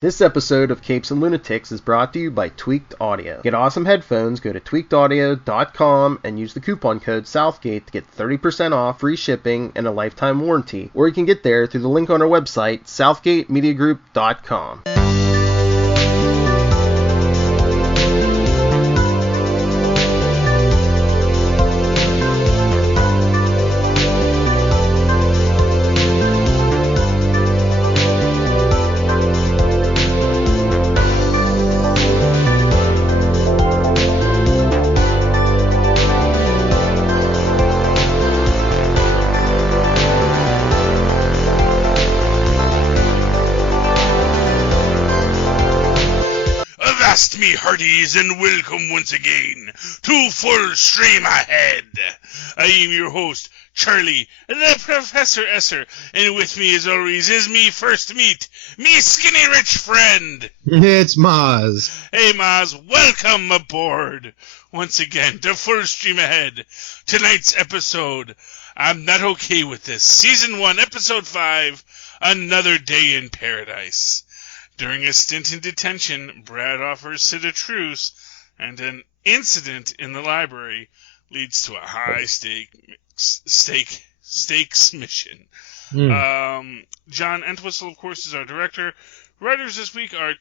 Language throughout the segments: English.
This episode of Capes and Lunatics is brought to you by Tweaked Audio. Get awesome headphones, go to tweakedaudio.com and use the coupon code Southgate to get 30% off, free shipping, and a lifetime warranty. Or you can get there through the link on our website, southgatemediagroup.com. Me hearties, and welcome once again to Full Stream Ahead. I am your host, Charlie, the Professor Esser, and with me, as always, is me first meet, me skinny rich friend. It's Mozz. Hey, Mozz, welcome aboard once again to Full Stream Ahead. Tonight's episode, I'm Not Okay With This, Season 1, Episode 5, Another Day in Paradise. During a stint in detention, Brad offers Sid a truce, and an incident in the library leads to a high-stakes mission. John Entwistle, of course, is our director. Writers this week are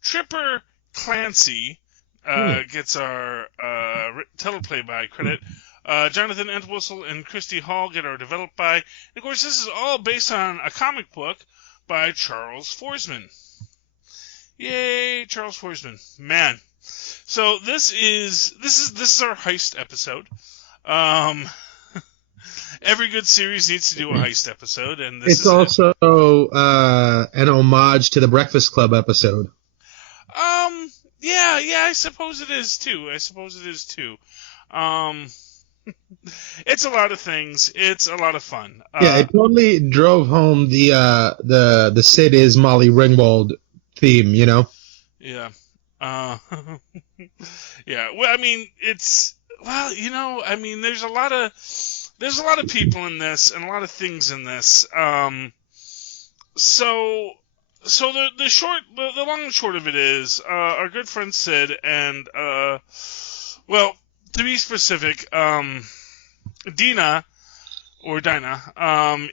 Tripper Clancy, gets our teleplay-by credit. Jonathan Entwistle and Christy Hall get our developed by. And of course, this is all based on a comic book by Charles Forsman. Yay, Charles Forsman. Man. So this is our heist episode. Every good series needs to do a heist episode, and this is also an homage to the Breakfast Club episode. Yeah, I suppose it is too. It's a lot of things. It's a lot of fun. It totally drove home the Sid is Molly Ringwald theme, you know? Yeah. Yeah. Well, I mean, there's a lot of people in this and a lot of things in this. So the long and short of it is, our good friend Sid and, to be specific, Dinah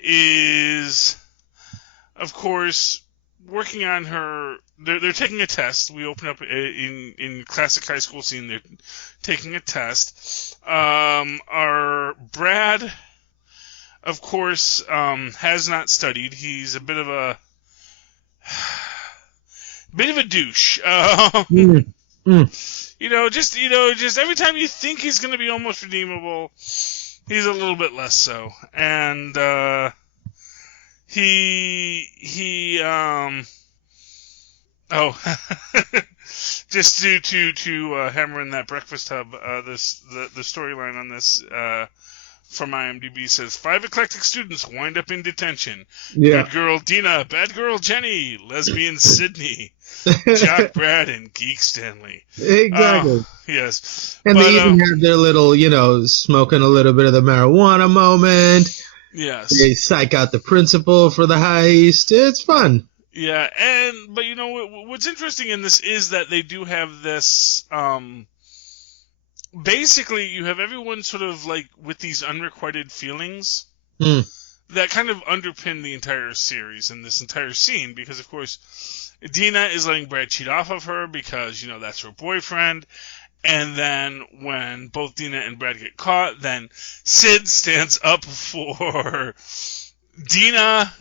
is, of course, working on her. They're taking a test. We open up in classic high school scene. They're taking a test. Our Brad, of course, has not studied. He's a bit of a douche. Just every time you think he's going to be almost redeemable, he's a little bit less so. And just to hammer in that Breakfast Hub, the storyline on this from IMDb says 5 eclectic students wind up in detention. Yeah. Good girl Dina, bad girl Jenny, lesbian Sydney, Jock Brad, and Geek Stanley. Exactly. Yes. And they even have their little, smoking a little bit of the marijuana moment. Yes. They psych out the principal for the heist. It's fun. Yeah, but what's interesting in this is that they do have this, basically you have everyone sort of like with these unrequited feelings that kind of underpin the entire series and this entire scene, because of course Dina is letting Brad cheat off of her because, that's her boyfriend. And then when both Dina and Brad get caught, then Sid stands up for Dina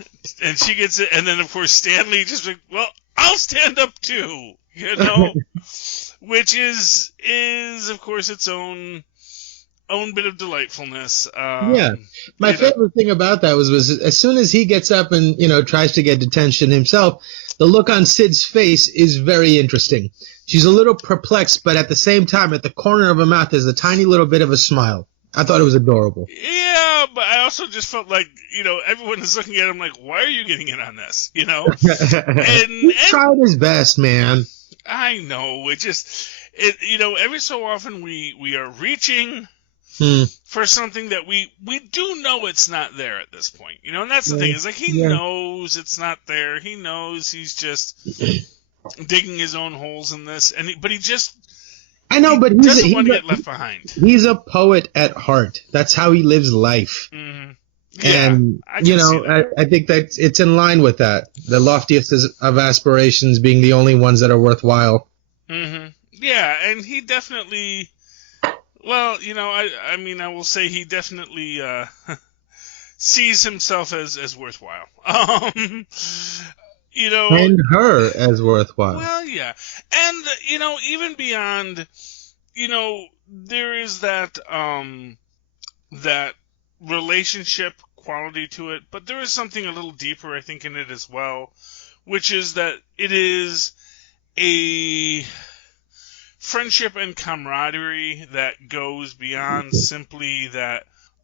and she gets it. And then, of course, Stanley just like, well, I'll stand up too, which is of course, its own bit of delightfulness. My favorite thing about that was as soon as he gets up and, tries to get detention himself, the look on Sid's face is very interesting. She's a little perplexed, but at the same time, at the corner of her mouth, there's a tiny little bit of a smile. I thought it was adorable. Yeah, but I also just felt like, everyone is looking at him like, why are you getting in on this? He tried his best, man. I know. Every so often we are reaching for something that we do know it's not there at this point. And that's the thing. Is like he knows it's not there. He knows he's just digging his own holes in this, but he just I know, but he doesn't want to get left behind. He's a poet at heart. That's how he lives life. Mm-hmm. Yeah, and I think that it's in line with that. The loftiest of aspirations being the only ones that are worthwhile. Mm-hmm. Yeah, and he definitely. Well, I will say he definitely sees himself as worthwhile. And her as worthwhile. Well, yeah. And, even beyond, there is that relationship quality to it, but there is something a little deeper, I think, in it as well, which is that it is a friendship and camaraderie that goes beyond simply that,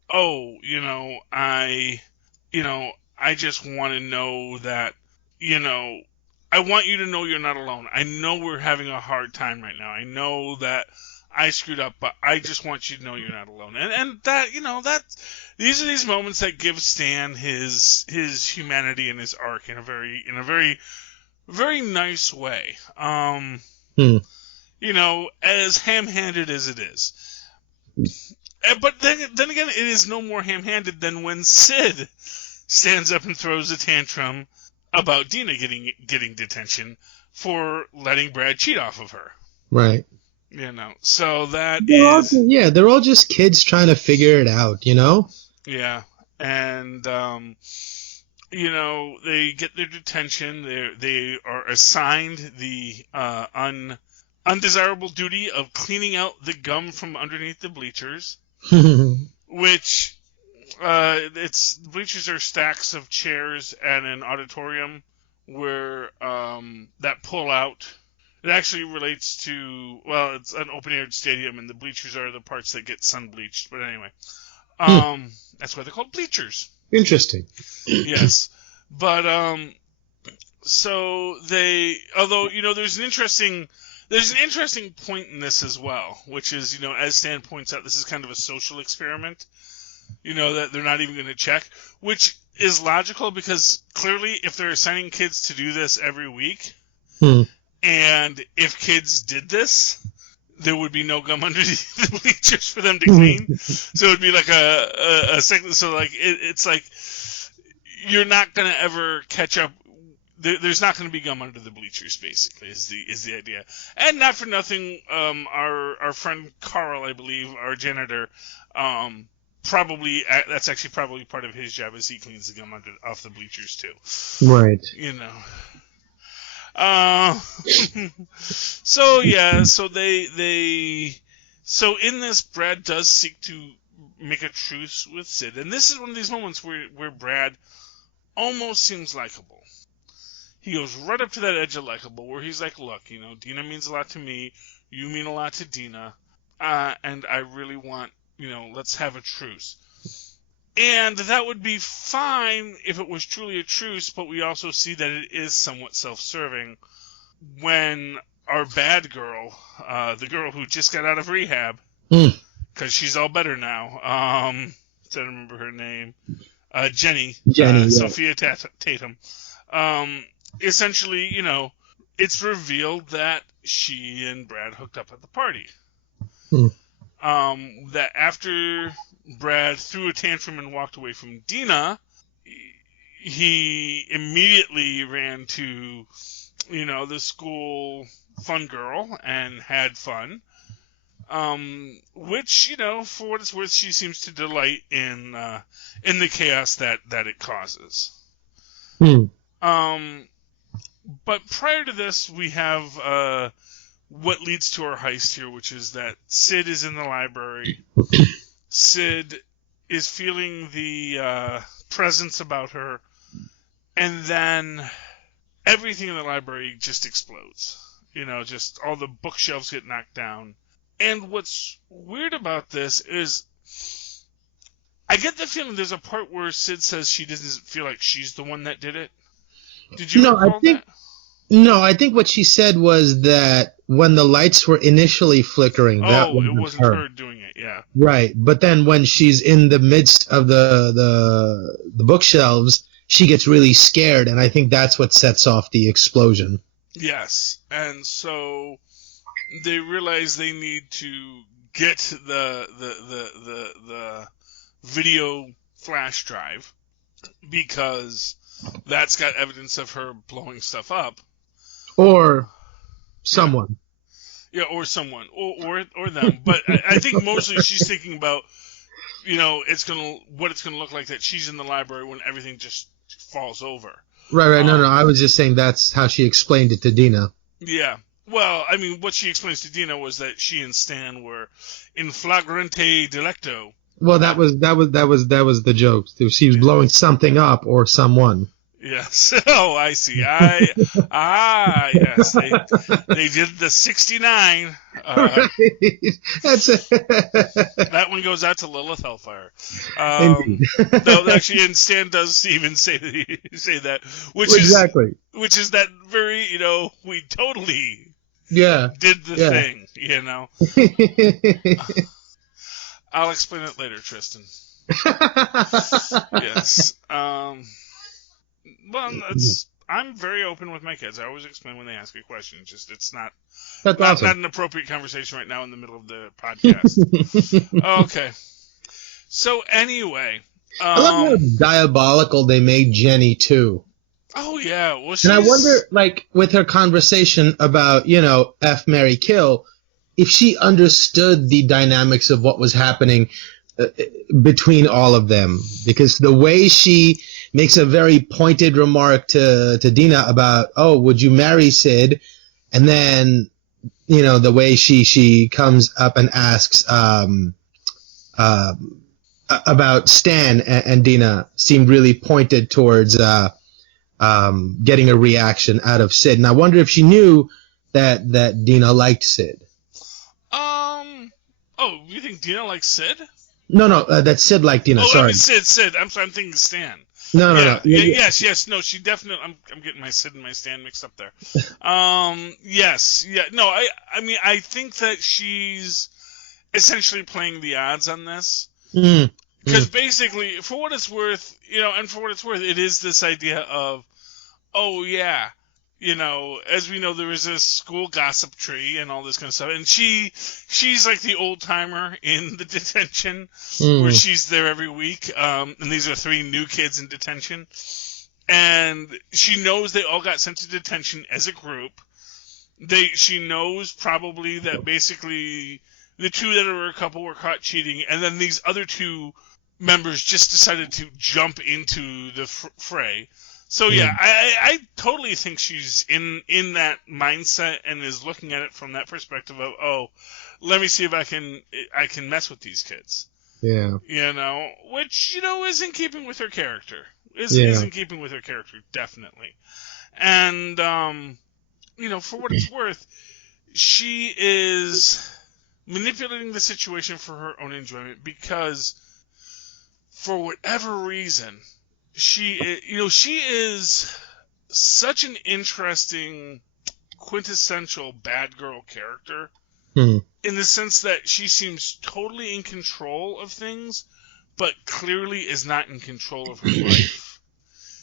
I just want to know that, I want you to know you're not alone. I know we're having a hard time right now. I know that I screwed up, but I just want you to know you're not alone. And that, these are these moments that give Stan his humanity and his arc in a very, very nice way. As ham-handed as it is. But then again, it is no more ham-handed than when Sid stands up and throws a tantrum about Dina getting detention for letting Brad cheat off of her. Right. So that they're all just kids trying to figure it out, Yeah. And, they get their detention. They are assigned the undesirable duty of cleaning out the gum from underneath the bleachers, which bleachers are stacks of chairs and an auditorium where that pull out. It actually relates to, it's an open-air stadium, and the bleachers are the parts that get sun-bleached. But anyway, that's why they're called bleachers. Interesting. Yes. But, so although, there's an interesting point in this as well, which is, as Stan points out, this is kind of a social experiment, that they're not even going to check, which is logical because clearly if they're assigning kids to do this every week, and if kids did this, there would be no gum underneath the bleachers for them to clean. So it would be like a second. So like it's like you're not going to ever catch up. There's not going to be gum under the bleachers, basically, is the idea. And not for nothing, our friend Carl, I believe, our janitor, that's actually probably part of his job, is he cleans the gum off the bleachers too. Right. So in this, Brad does seek to make a truce with Sid, and this is one of these moments where Brad almost seems likable. He goes right up to that edge of likable, where he's like, look, Dina means a lot to me, you mean a lot to Dina, and I really want, let's have a truce. And that would be fine if it was truly a truce, but we also see that it is somewhat self-serving when our bad girl, the girl who just got out of rehab, because she's all better now, I don't remember her name, Jenny, Sophia Tatum, essentially, it's revealed that she and Brad hooked up at the party. That after Brad threw a tantrum and walked away from Dina, he immediately ran to, the school fun girl and had fun. Which, for what it's worth, she seems to delight in the chaos that it causes. But prior to this, we have what leads to our heist here, which is that Sid is in the library. Sid is feeling the presence about her, and then everything in the library just explodes. Just all the bookshelves get knocked down. And what's weird about this is I get the feeling there's a part where Sid says she doesn't feel like she's the one that did it. Did you recall that? No, I think what she said was that when the lights were initially flickering, that it wasn't her doing it. Yeah. Right, but then when she's in the midst of the bookshelves, she gets really scared, and I think that's what sets off the explosion. Yes, and so they realize they need to get the video flash drive because that's got evidence of her blowing stuff up, or someone. Yeah, or someone, or them. But I think mostly she's thinking about, what it's gonna look like that she's in the library when everything just falls over. Right. No. I was just saying that's how she explained it to Dina. Yeah. Well, I mean, what she explains to Dina was that she and Stan were in flagrante delicto. Well, that was the joke. She was blowing something up or someone. Yes. Oh, I see. Yes. They did the 69. That's it. That one goes out to Lilith Hellfire. No, actually, and Stan does even say that, which exactly. Which is that very, we totally did the thing, I'll explain it later, Tristan. Yes. Well, I'm very open with my kids. I always explain when they ask a question. Just it's not awesome. Not an appropriate conversation right now in the middle of the podcast. Okay. So anyway, I love how diabolical they made Jenny too. Oh yeah, well, and I wonder, like, with her conversation about F, marry, kill, if she understood the dynamics of what was happening between all of them, because the way she makes a very pointed remark to Dina about, oh, would you marry Sid? And then, the way she comes up and asks about Stan and Dina seemed really pointed towards getting a reaction out of Sid. And I wonder if she knew that Dina liked Sid. Oh, you think Dina likes Sid? No, that Sid liked Dina. Sorry. I mean, Sid. I'm sorry, I'm thinking Stan. No. Yes. No, she definitely. I'm getting my Sid and my Stan mixed up there. Yes. Yeah. No. I mean, I think that she's essentially playing the odds on this. Because basically, for what it's worth, it is this idea of, oh yeah, as we know, there is a school gossip tree and all this kind of stuff, and she's like the old timer in the detention, where she's there every week, and these are 3 new kids in detention, and she knows they all got sent to detention as a group. She knows probably that basically the 2 that are a couple were caught cheating, and then these other 2 members just decided to jump into the fray. So yeah, I totally think she's in that mindset and is looking at it from that perspective of, oh, let me see if I can mess with these kids. Yeah. Which is in keeping with her character. Is in keeping with her character, definitely. And for what it's worth, she is manipulating the situation for her own enjoyment because, for whatever reason, she is such an interesting, quintessential bad girl character in the sense that she seems totally in control of things, but clearly is not in control of her life.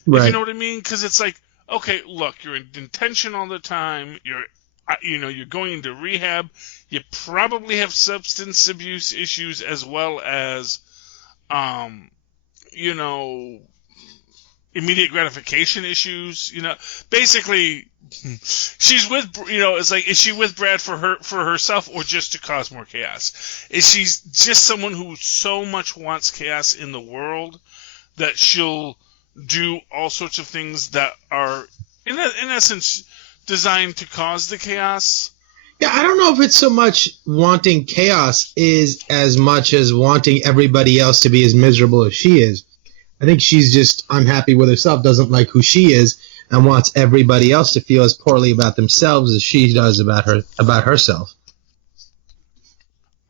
Right. If you know what I mean? Because it's like, okay, look, you're in detention all the time. You're going into rehab. You probably have substance abuse issues as well as, immediate gratification issues. Basically, she's with, it's like, is she with Brad for herself or just to cause more chaos? Is she just someone who so much wants chaos in the world that she'll do all sorts of things that are, in essence, designed to cause the chaos? Yeah, I don't know if it's so much wanting chaos is as much as wanting everybody else to be as miserable as she is. I think she's just unhappy with herself, doesn't like who she is, and wants everybody else to feel as poorly about themselves as she does about herself.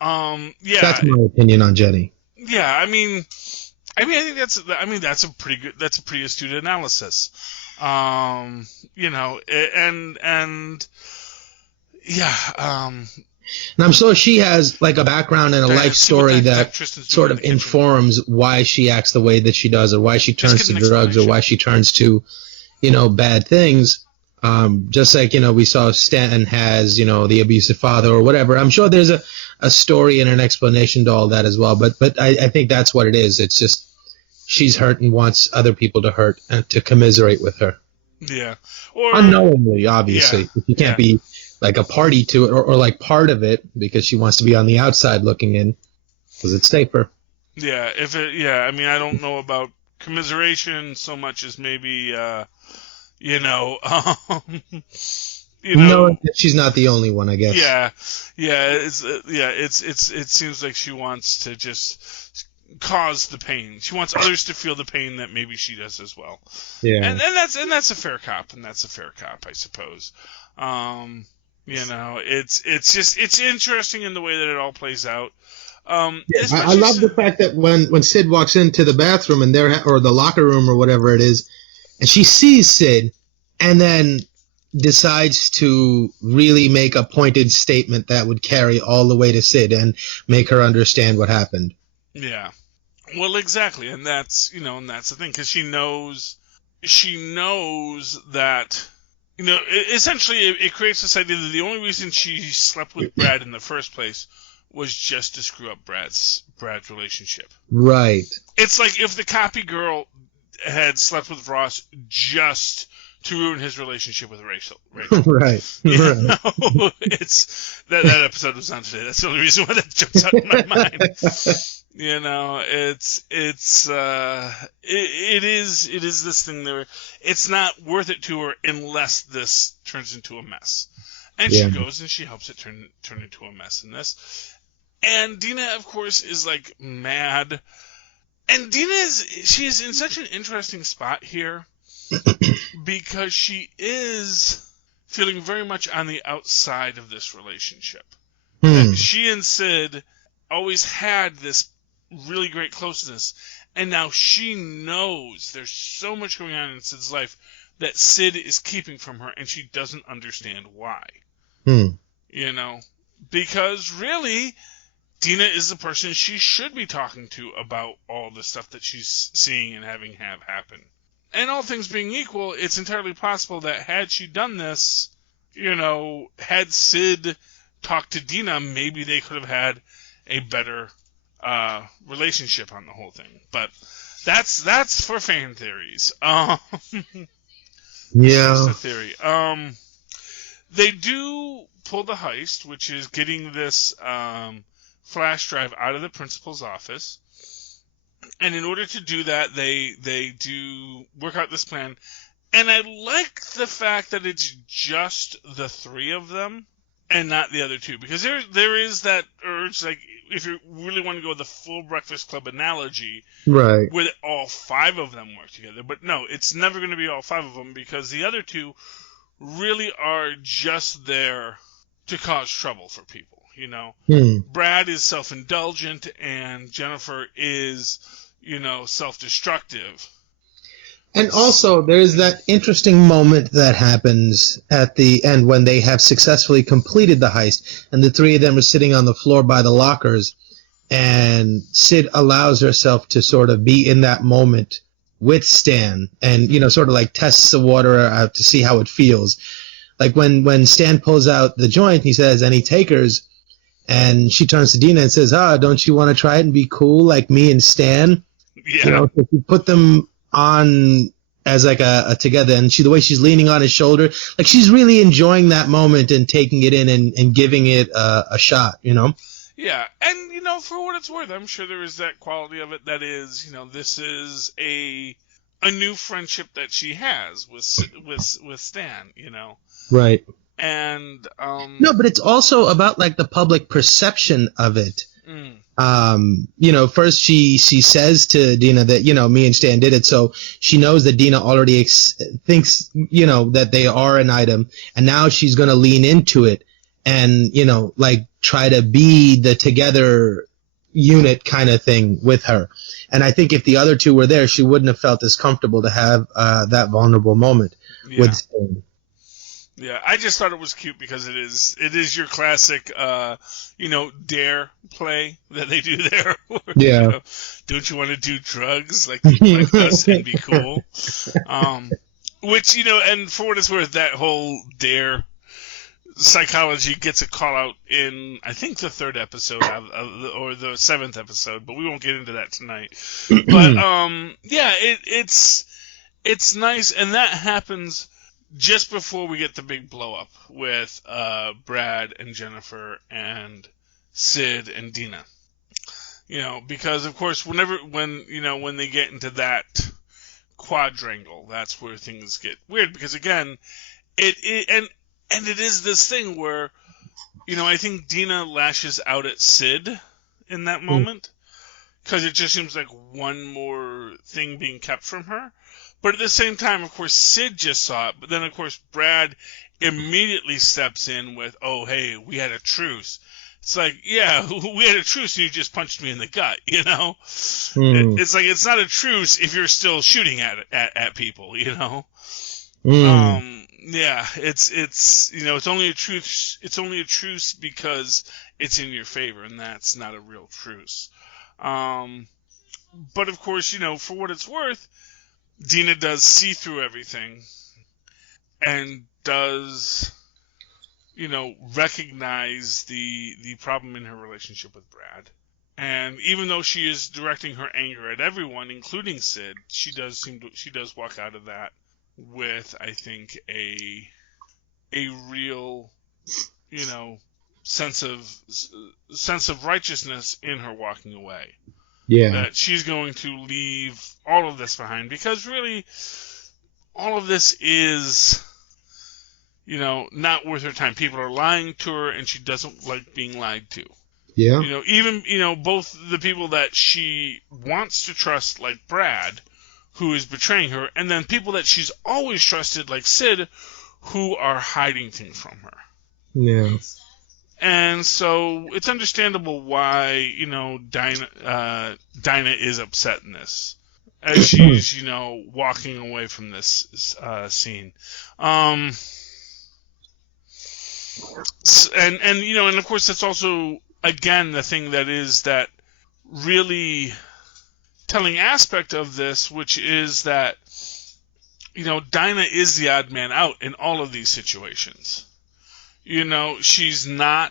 Yeah. That's my opinion on Jenny. Yeah, I think that's a pretty astute analysis. And I'm sure she has like a background and a life story that sort of informs why she acts the way that she does, or why she turns to drugs, or why she turns to, bad things. Just like, we saw Stan has, the abusive father or whatever. I'm sure there's a story and an explanation to all that as well. But I think that's what it is. It's just she's hurt and wants other people to hurt and to commiserate with her. Yeah. Or unknowingly, obviously. Yeah. You can't be like a party to it or like part of it because she wants to be on the outside looking in because it's safer. Yeah. I mean, I don't know about commiseration so much as maybe, Knowing that she's not the only one, I guess. Yeah. It seems like she wants to just cause the pain. She wants others to feel the pain that maybe she does as well. Yeah. And that's a fair cop, I suppose. It's interesting in the way that it all plays out. I love the fact that when Sid walks into the bathroom and or the locker room or whatever it is, and she sees Sid and then decides to really make a pointed statement that would carry all the way to Sid and make her understand what happened. Yeah. Well, exactly. And that's the thing, because she knows that, essentially it creates this idea that the only reason she slept with Brad in the first place was just to screw up Brad's relationship. Right. it's like if the copy girl had slept with Ross just to ruin his relationship with Rachel. Right. It's that episode was on today. That's the only reason why that jumps out in my mind. It is this thing there. It's not worth it to her unless this turns into a mess. And she goes and she helps it turn into a mess in this. And Dina, of course, is like mad. And Dina is in such an interesting spot here because she is feeling very much on the outside of this relationship. She and Sid always had this really great closeness, and now she knows there's so much going on in Sid's life that Sid is keeping from her, and she doesn't understand why. Because really, Dina is the person she should be talking to about all the stuff that she's seeing and having have happen. And all things being equal, it's entirely possible that had she done this, had Sid talked to Dina, maybe they could have had a better relationship on the whole thing. But that's for fan theories. Just a theory. They do pull the heist, which is getting this flash drive out of the principal's office. And in order to do that, they do work out this plan. And I like the fact that it's just the three of them and not the other two. Because there is that urge, like, if you really want to go with the full Breakfast Club analogy, right, where all five of them work together. But no, it's never going to be all five of them because the other two really are just there to cause trouble for people. Brad is self-indulgent and Jennifer is, self-destructive. And also, there's that interesting moment that happens at the end when they have successfully completed the heist, and the three of them are sitting on the floor by the lockers, and Sid allows herself to sort of be in that moment with Stan, and, sort of like tests the water out to see how it feels. Like when Stan pulls out the joint, he says, "Any takers?" And she turns to Dina and says, "Don't you want to try it and be cool like me and Stan?" Yeah. If you put them on as like a together, and the way she's leaning on his shoulder, like she's really enjoying that moment and taking it in and giving it a shot, Yeah, and for what it's worth, I'm sure there is that quality of it that is, this is a new friendship that she has with Stan, Right. And no, but it's also about like the public perception of it. First she says to Dina that, me and Stan did it. So she knows that Dina already thinks, that they are an item. And now she's going to lean into it and, try to be the together unit kind of thing with her. And I think if the other two were there, she wouldn't have felt as comfortable to have that vulnerable moment with Stan. Yeah, I just thought it was cute because it is your classic, dare play that they do there. Yeah. Don't you want to do drugs like us and be cool? Which, and for what it's worth, that whole dare psychology gets a call out in, I think, the 3rd episode or the 7th episode, but we won't get into that tonight. But it's nice, and that happens just before we get the big blow up with Brad and Jennifer and Sid and Dina. Because of course when they get into that quadrangle, that's where things get weird, because again, it is this thing where, I think Dina lashes out at Sid in that moment, because it just seems like one more thing being kept from her. But at the same time, of course, Sid just saw it, but then, of course, Brad immediately steps in with, oh, hey, we had a truce. It's like, yeah, we had a truce and you just punched me in the gut, It's like, it's not a truce if you're still shooting at people, Yeah, it's only a truce. It's only a truce because it's in your favor, and that's not a real truce. But of course, for what it's worth, Dina does see through everything and does, recognize the problem in her relationship with Brad. And even though she is directing her anger at everyone, including Sid, she does walk out of that with, I think, a real, sense of righteousness in her walking away. Yeah. That she's going to leave all of this behind, because really all of this is, not worth her time. People are lying to her and she doesn't like being lied to. Yeah. Even, both the people that she wants to trust, like Brad, who is betraying her, and then people that she's always trusted, like Sid, who are hiding things from her. Yeah. And so it's understandable why, Dinah is upset in this, as she's, walking away from this scene. And of course that's also, again, the thing that is that really telling aspect of this, which is that, Dinah is the odd man out in all of these situations. She's never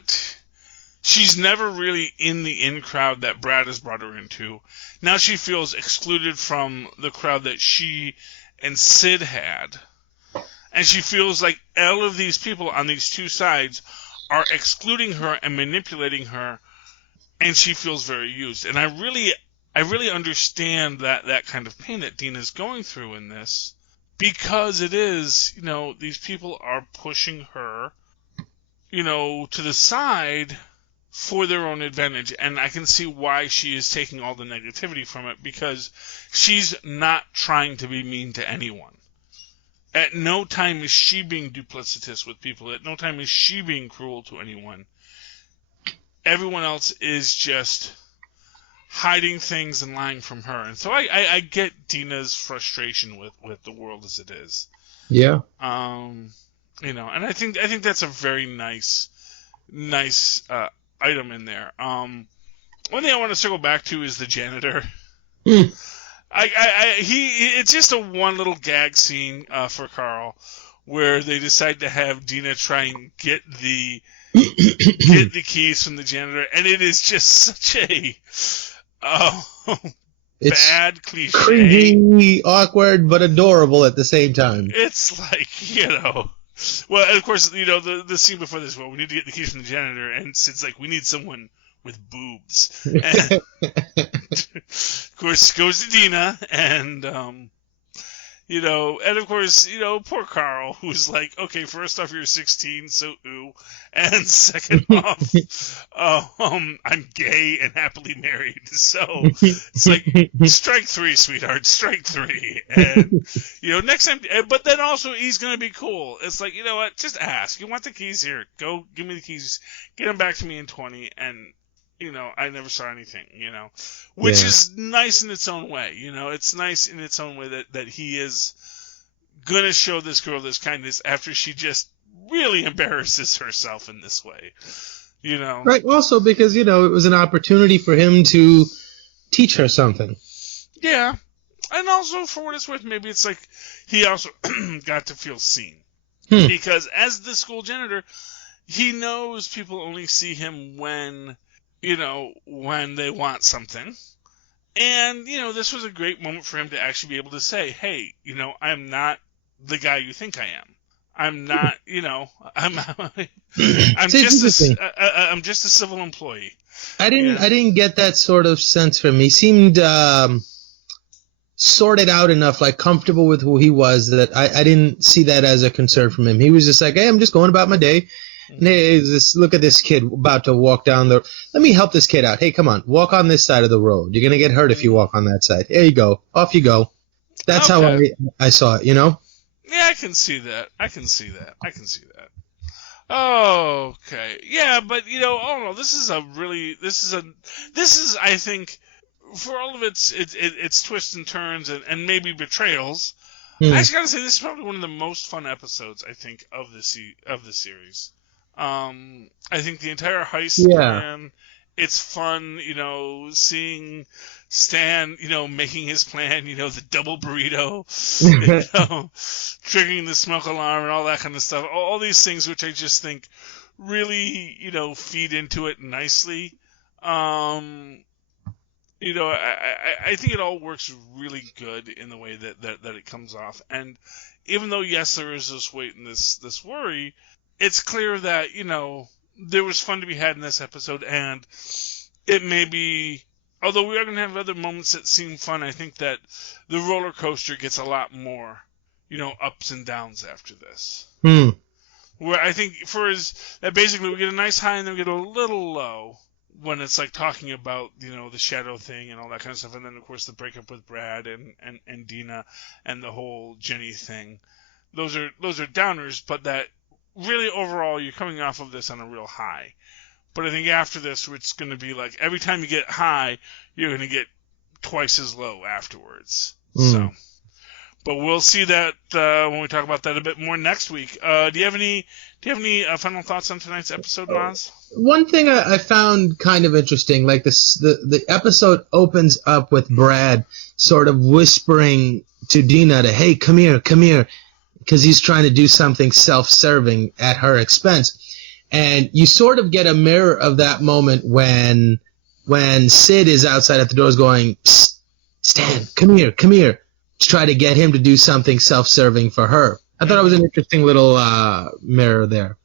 really in the in crowd that Brad has brought her into. Now she feels excluded from the crowd that she and Sid had. And she feels like all of these people on these two sides are excluding her and manipulating her, and she feels very used. And I really understand that kind of pain that Dina's going through in this, because it is, these people are pushing her, to the side for their own advantage. And I can see why she is taking all the negativity from it, because she's not trying to be mean to anyone. At no time is she being duplicitous with people. At no time is she being cruel to anyone. Everyone else is just hiding things and lying from her. And so I get Dina's frustration with the world as it is. Yeah. And I think that's a very nice item in there. One thing I want to circle back to is the janitor. It's just a one little gag scene for Carl, where they decide to have Dina try and get the keys from the janitor, and it is just such a bad cliche. Cringy, awkward, but adorable at the same time. It's like, well, and of course, the scene before this, well, we need to get the keys from the janitor, and Sid's like, we need someone with boobs. And of course, goes to Dina, and and of course, poor Carl, who's like, okay, first off, you're 16, so ooh, and second off, I'm gay and happily married, so it's like, strike three, sweetheart, strike three, and, next time, but then also, he's gonna be cool. It's like, you know what, just ask, you want the keys? Here, go, give me the keys, get them back to me in 20, and, I never saw anything, which is nice in its own way, it's nice in its own way that he is gonna show this girl this kindness after she just really embarrasses herself in this way. You know. Right. Also because, it was an opportunity for him to teach her something. Yeah. And also, for what it's worth, maybe it's like he also got to feel seen. Because as the school janitor, he knows people only see him when they want something. And, this was a great moment for him to actually be able to say, hey, I'm not the guy you think I am. I'm not, I'm just a civil employee. I didn't get that sort of sense from him. He seemed sorted out enough, like comfortable with who he was, that I didn't see that as a concern from him. He was just like, hey, I'm just going about my day. And hey, look at this kid about to walk down the. Let me help this kid out. Hey, come on, walk on this side of the road. You're gonna get hurt if you walk on that side. There you go. Off you go. That's how I saw it. Yeah, I can see that. Okay. Yeah, but this is I think, for all of its twists and turns and maybe betrayals, I just gotta say this is probably one of the most fun episodes, I think, of the series. I think the entire heist plan, it's fun, seeing Stan, making his plan, the double burrito, triggering the smoke alarm and all that kind of stuff. All these things which I just think really, feed into it nicely. I think it all works really good in the way that it comes off. And even though, yes, there is this weight and this worry, it's clear that, there was fun to be had in this episode, and it may be, although we are going to have other moments that seem fun, I think that the roller coaster gets a lot more, ups and downs after this. Where I think that basically we get a nice high and then we get a little low when it's like talking about, the shadow thing and all that kind of stuff. And then, of course, the breakup with Brad and Dina and the whole Jenny thing. Those are downers, but that really overall you're coming off of this on a real high. But I think after this, it's going to be like every time you get high, you're going to get twice as low afterwards. So, but we'll see that when we talk about that a bit more next week. Do you have any final thoughts on tonight's episode, Mozz? One thing I found kind of interesting, like the episode opens up with Brad sort of whispering to Dina to, hey, come here, because he's trying to do something self-serving at her expense. And you sort of get a mirror of that moment when Sid is outside at the doors going, psst, Stan, come here, to try to get him to do something self-serving for her. I thought it was an interesting little mirror there.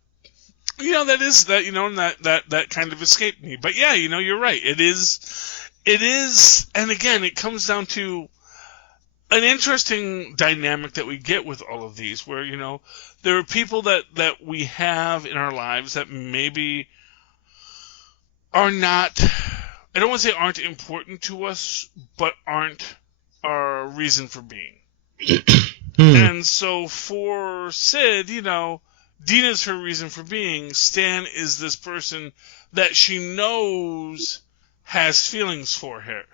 That kind of escaped me. But yeah, you're right. It is, and again, it comes down to an interesting dynamic that we get with all of these, where, there are people that we have in our lives that maybe are not, I don't want to say aren't important to us, but aren't our reason for being. And so for Sid, Dina's her reason for being. Stan is this person that she knows has feelings for her.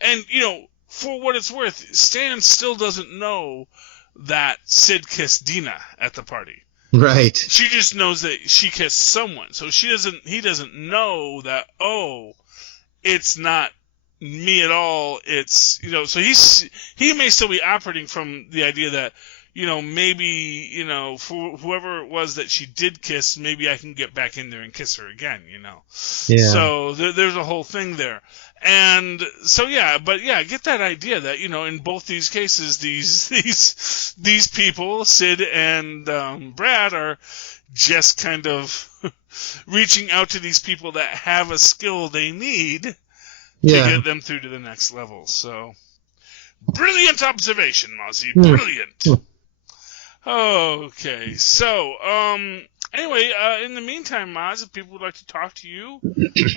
And, for what it's worth, Stan still doesn't know that Sid kissed Dina at the party. Right. She just knows that she kissed someone. So he doesn't know that, it's not me at all. It's, so he may still be operating from the idea that, maybe, for whoever it was that she did kiss, maybe I can get back in there and kiss her again, Yeah. So there's a whole thing there. And so, get that idea that, in both these cases, these people, Sid and Brad, are just kind of reaching out to these people that have a skill they need to get them through to the next level. So, brilliant observation, Mozzie. Brilliant. Okay, so, anyway, in the meantime, Mozz, if people would like to talk to you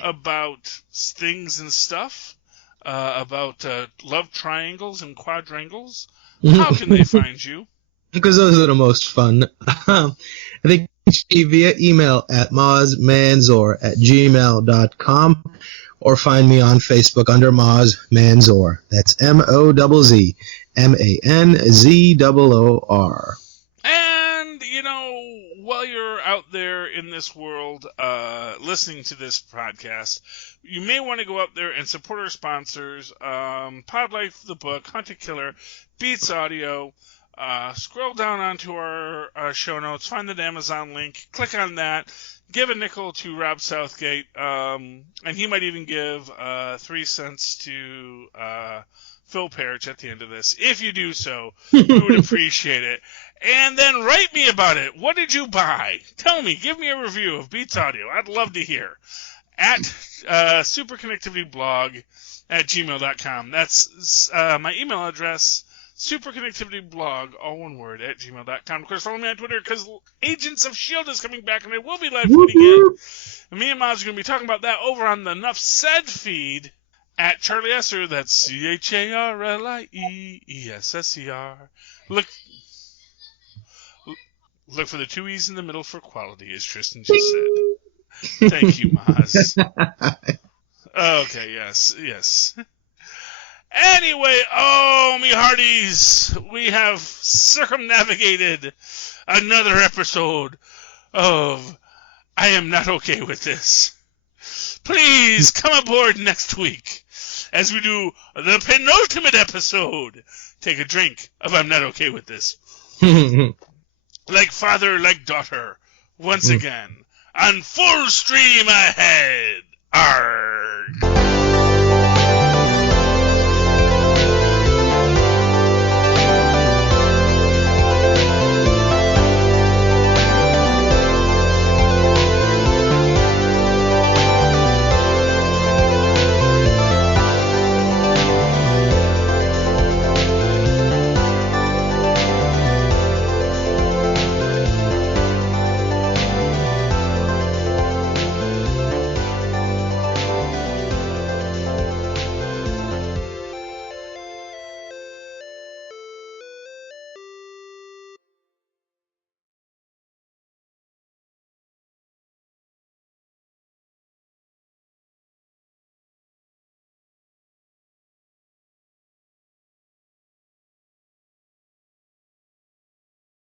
about things and stuff, about love triangles and quadrangles, how can they find you? Because those are the most fun. I think via email at mozzmanzoor@gmail.com, or find me on Facebook under Mozz Manzoor. That's MOZZMANZOOR. And, while you're out there in this world listening to this podcast, you may want to go out there and support our sponsors, Pod Life, the book, Hunter Killer, Beats Audio. Scroll down onto our show notes, find the Amazon link, click on that, give a nickel to Rob Southgate, and he might even give 3 cents to Phil Parrish at the end of this. If you do so, we would appreciate it. And then write me about it. What did you buy? Tell me. Give me a review of Beats Audio. I'd love to hear. At superconnectivityblog@gmail.com. That's my email address, superconnectivityblog, all one word, @gmail.com. Of course, follow me on Twitter because Agents of S.H.I.E.L.D. is coming back, and I will be live tweeting it. And me and Mozz are going to be talking about that over on the Enough Said feed at Charlie Esser. That's CharlieEsser. Look for the 2 E's in the middle for quality, as Tristan just said. Thank you, Mozz. Okay, yes. Anyway, oh, me hearties, we have circumnavigated another episode of I Am Not Okay With This. Please come aboard next week as we do the penultimate episode. Take a drink of I'm Not Okay With This. Like father, like daughter, once again, on full stream ahead. Arrgh.